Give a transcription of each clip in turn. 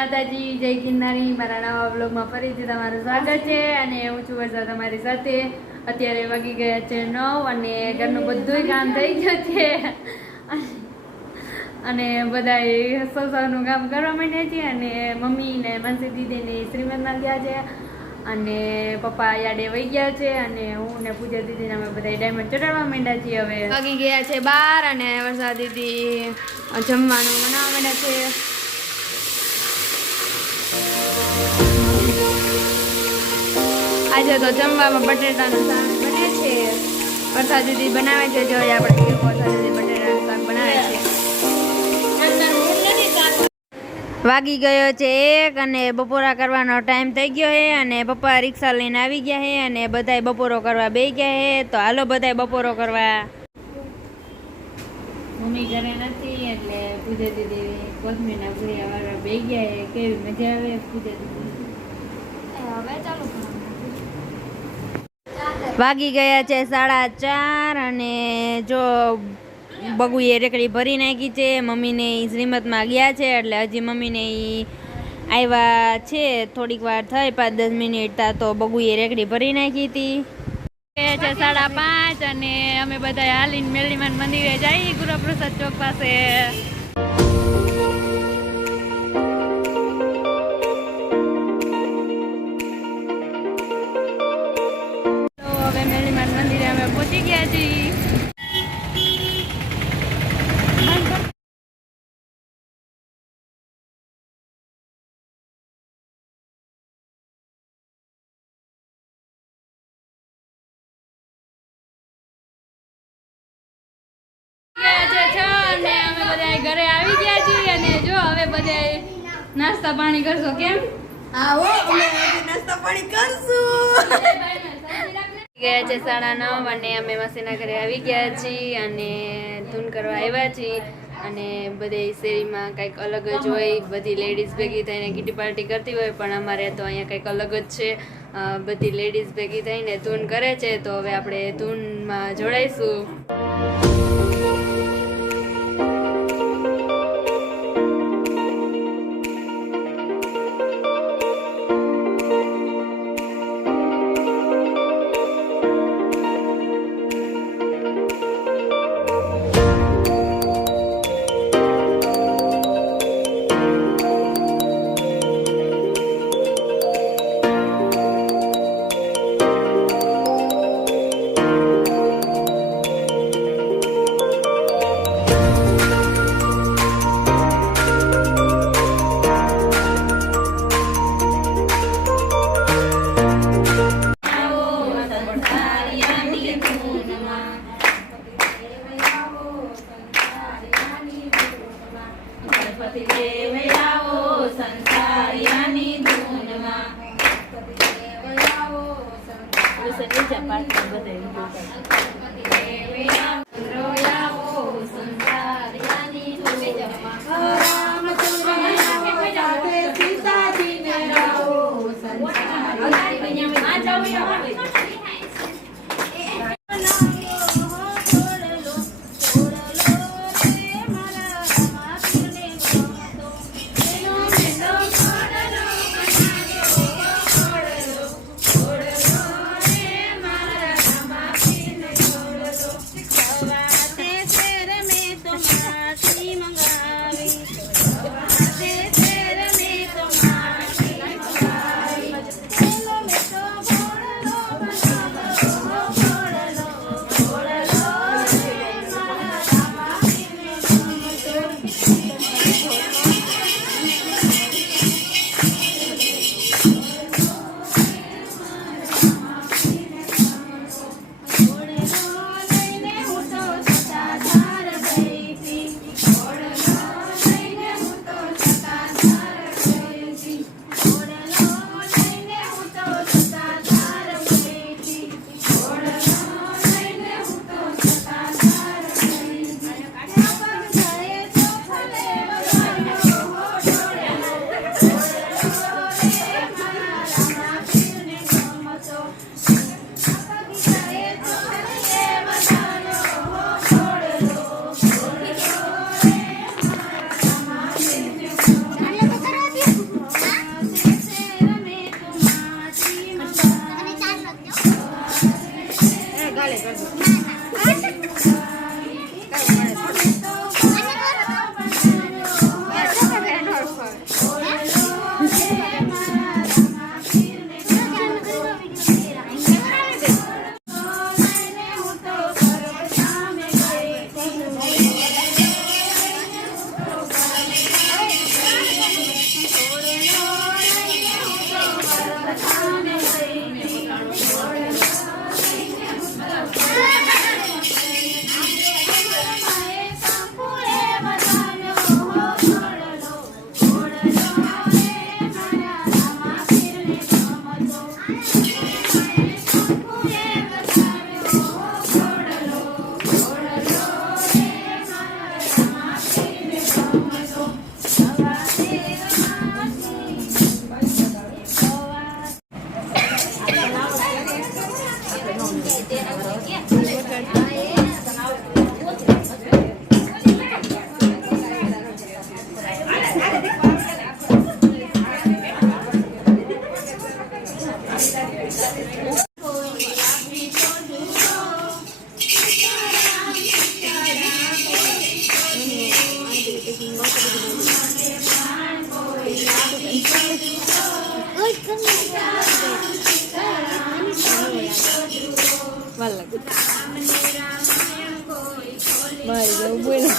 માતાજી, જય ગિરનારી। મારા નવા વ્લોગમાં ફરીથી તમારું સ્વાગત છે અને હું છું વર્ષા તમારી સાથે। અત્યારે વાગી ગયા છે 9 અને ઘરનું બધું કામ થઈ ગયું છે અને બધાય સૌનું કામ કરવા માંડ્યા છે અને મમ્મી ને માનસી દીદી ને શ્રીમદમાં ગયા છે અને પપ્પા યાડે વહી ગયા છે અને હું ને પૂજા દીદી અમે બધા ડાયમંડ ચડાવવા માંડ્યા છીએ। હવે વાગી ગયા છે 12 અને વર્ષા દીદી જમવાનું બનાવવા માંડ્યા છે। આજે તો જમવામાં બટેટાનું શાક બને છે। વર્ષા દીદી બનાવે છે। જો આપણે વર્ષા દીદી બટેટાનું શાક બનાવે છે। વાગી ગયો છે 1 અને બપોરા કરવાનો ટાઈમ થઈ ગયો છે અને પપ્પા રિક્ષા લઈને આવી ગયા છે અને બધાય બપોરો કરવા બેસી ગયા છે। તો હાલો બધાય બપોરો કરવા। મમ્મી ઘરે નથી એટલે પૂજા દીદી કોથમીના ભૂરિયા વાળા બેસી ગયા છે। કેવી મજા આવે પૂજા દીદી? હવે ચાલુ વાગી ગયા છે 4:30 અને જો બગુએ રેકડી ભરી નાખી છે। મમ્મીને શ્રીમતમાં ગયા છે એટલે હજી મમ્મીને આવ્યા છે થોડીક વાર થઈ 5-10 મિનિટ તા તો બગુએ રેકડી ભરી નાખી હતી। છે 5:30 અને અમે બધા હાલીને મેરડીમાન મંદિરે જઈએ ગુરુપ્રસાદ ચોક પાસે। પહોંચી ગયા છીએ। અને અમે બધા ઘરે આવી ગયા છીએ અને જો હવે બધા નાસ્તા પાણી કરશો કેમ? આવો અમે નાસ્તા પાણી કરશું। ગયા છે 9:30 અને અમે માસીના ઘરે આવી ગયા છીએ અને ધૂન કરવા આવ્યા છીએ અને બધે શેરીમાં કંઈક અલગ જ હોય। બધી લેડીઝ ભેગી થઈને કીટી પાર્ટી કરતી હોય પણ અમારે તો અહીંયા કંઈક અલગ જ છે। બધી લેડીઝ ભેગી થઈને ધૂન કરે છે તો હવે આપણે ધૂનમાં જોડાઈશું। ભાઈ જવું બોલો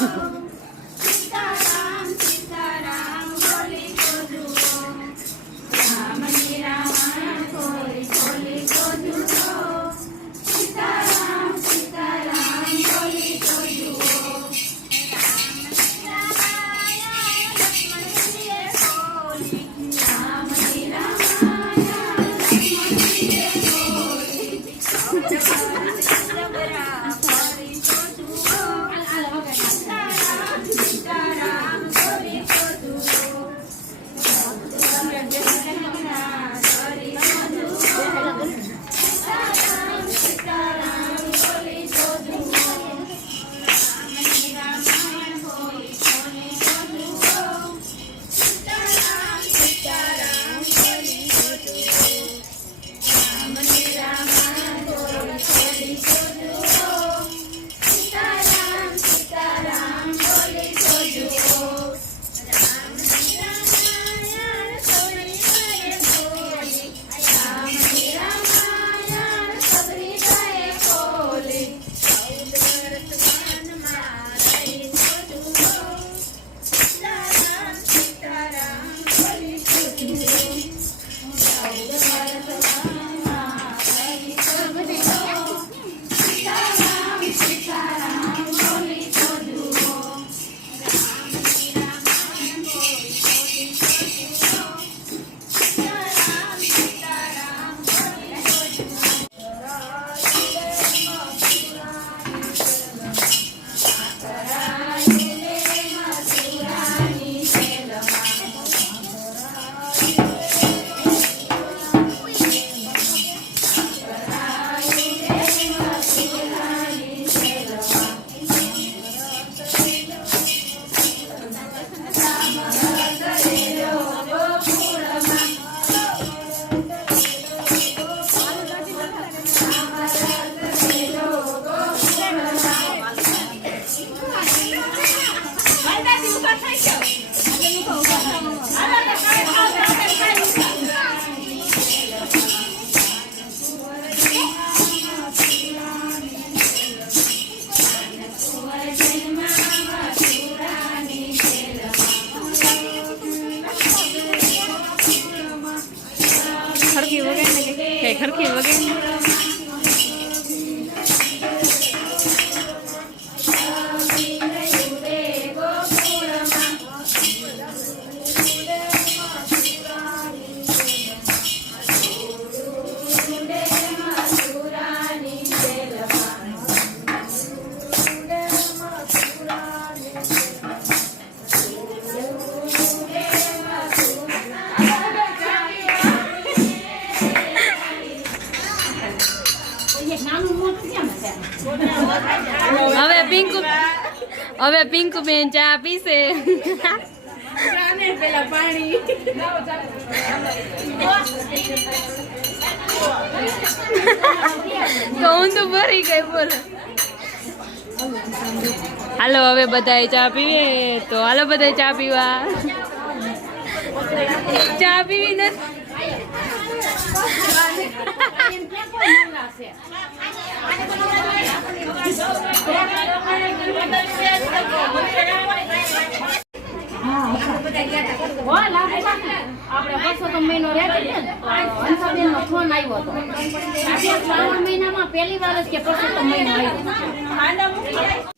ખરખી વગેરે હવે પિંકુ બેન ચા પીશે પેલા પાણી તો હું તો ભરી ગઈ બોલો હાલો હવે બધાએ ચા પીવે તો હાલો બધાએ ચા પીવા ચા પીવી નથી આપણે વર્ષો મહિનો રહેતી ને હંસાબેન નો ફોન આવ્યો હતો 3 મહિનામાં પહેલી વાર જ કે પરસોત્તમ મહિનો આવ્યો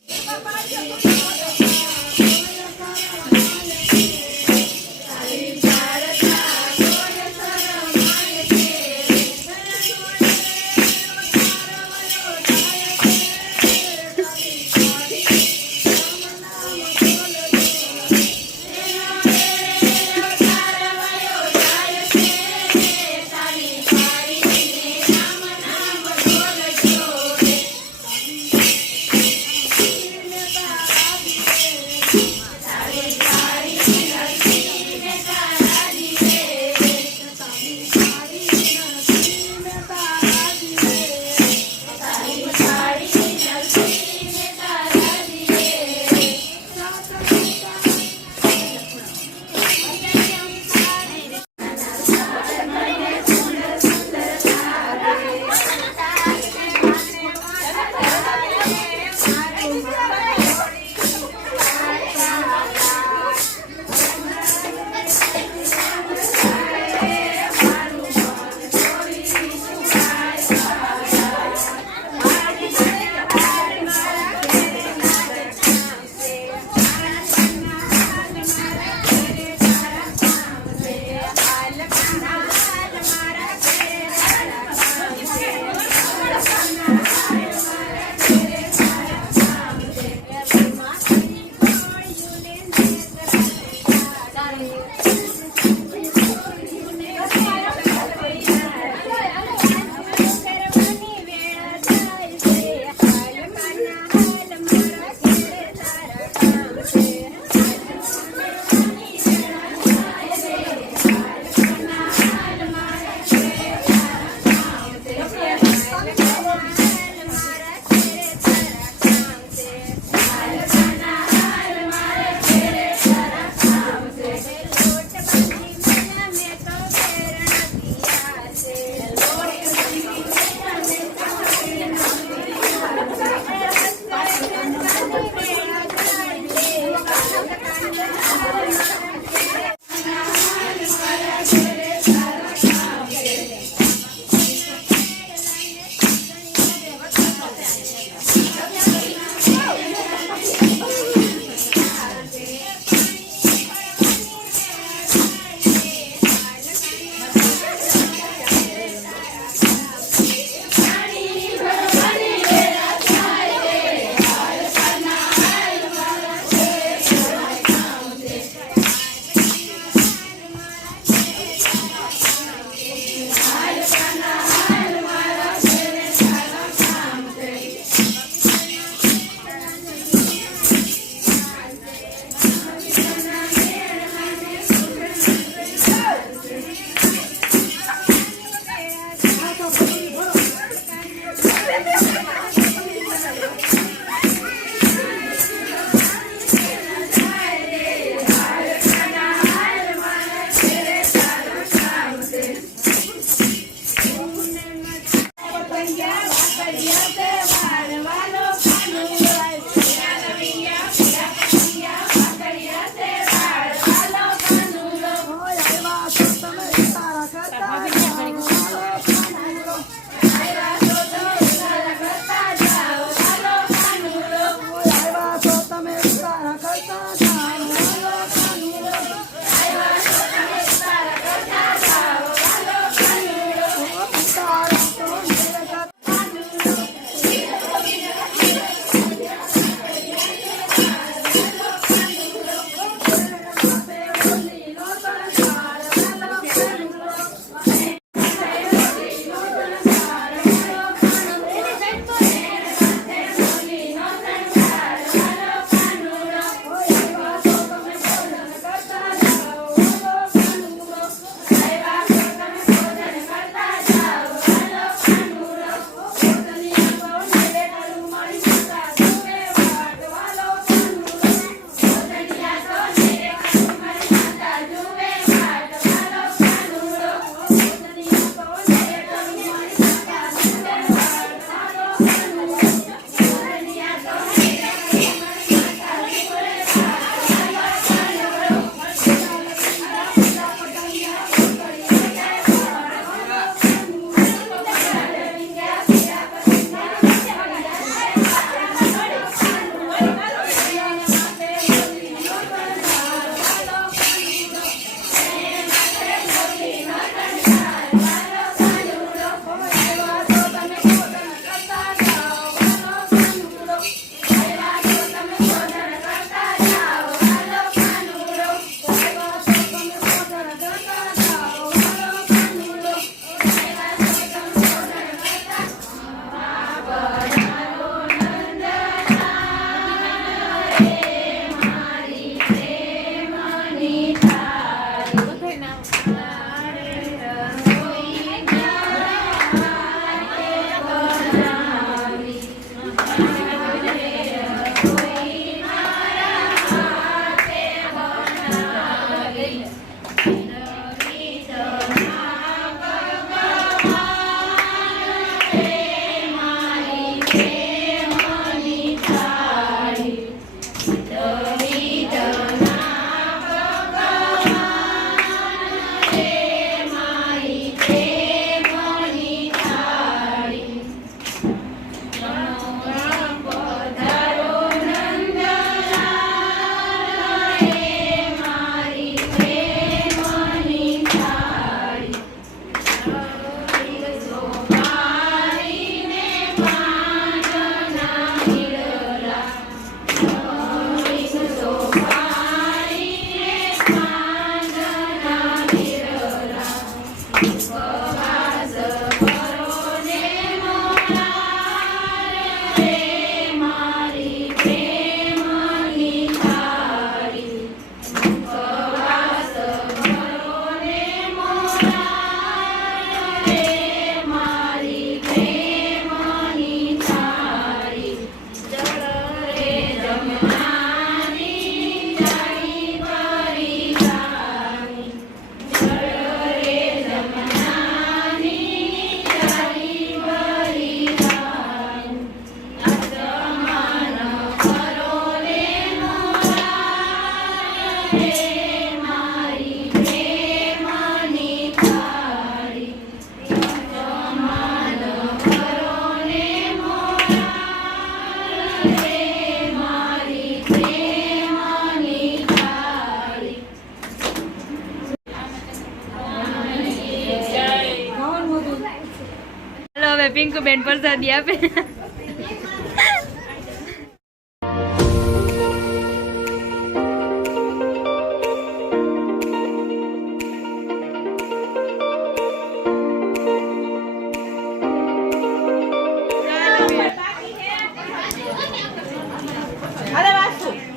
રિંકુબેન પ્રસાદી આપે.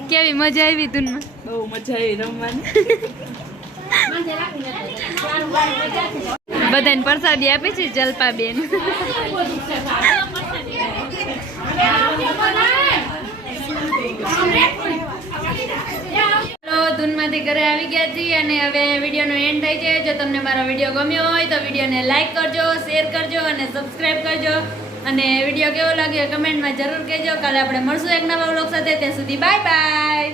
કેવી મજા આવી ધૂનમાં? બહુ મજા આવી રમવાની. બધાને પ્રસાદી આપે છે જલપાબેન. ધૂનમાંથી ઘરે આવી ગયા છીએ અને હવે વિડીયોનો એન્ડ થાય છે. જો તમને મારો વિડીયો ગમ્યો હોય તો વિડીયોને લાઈક કરજો, શેર કરજો અને સબસ્ક્રાઈબ કરજો. અને વિડીયો કેવો લાગ્યો કમેન્ટમાં જરૂર કહેજો. કાલે આપણે મળશું એક નવા વ્લોગ સાથે. ત્યાં સુધી બાય બાય.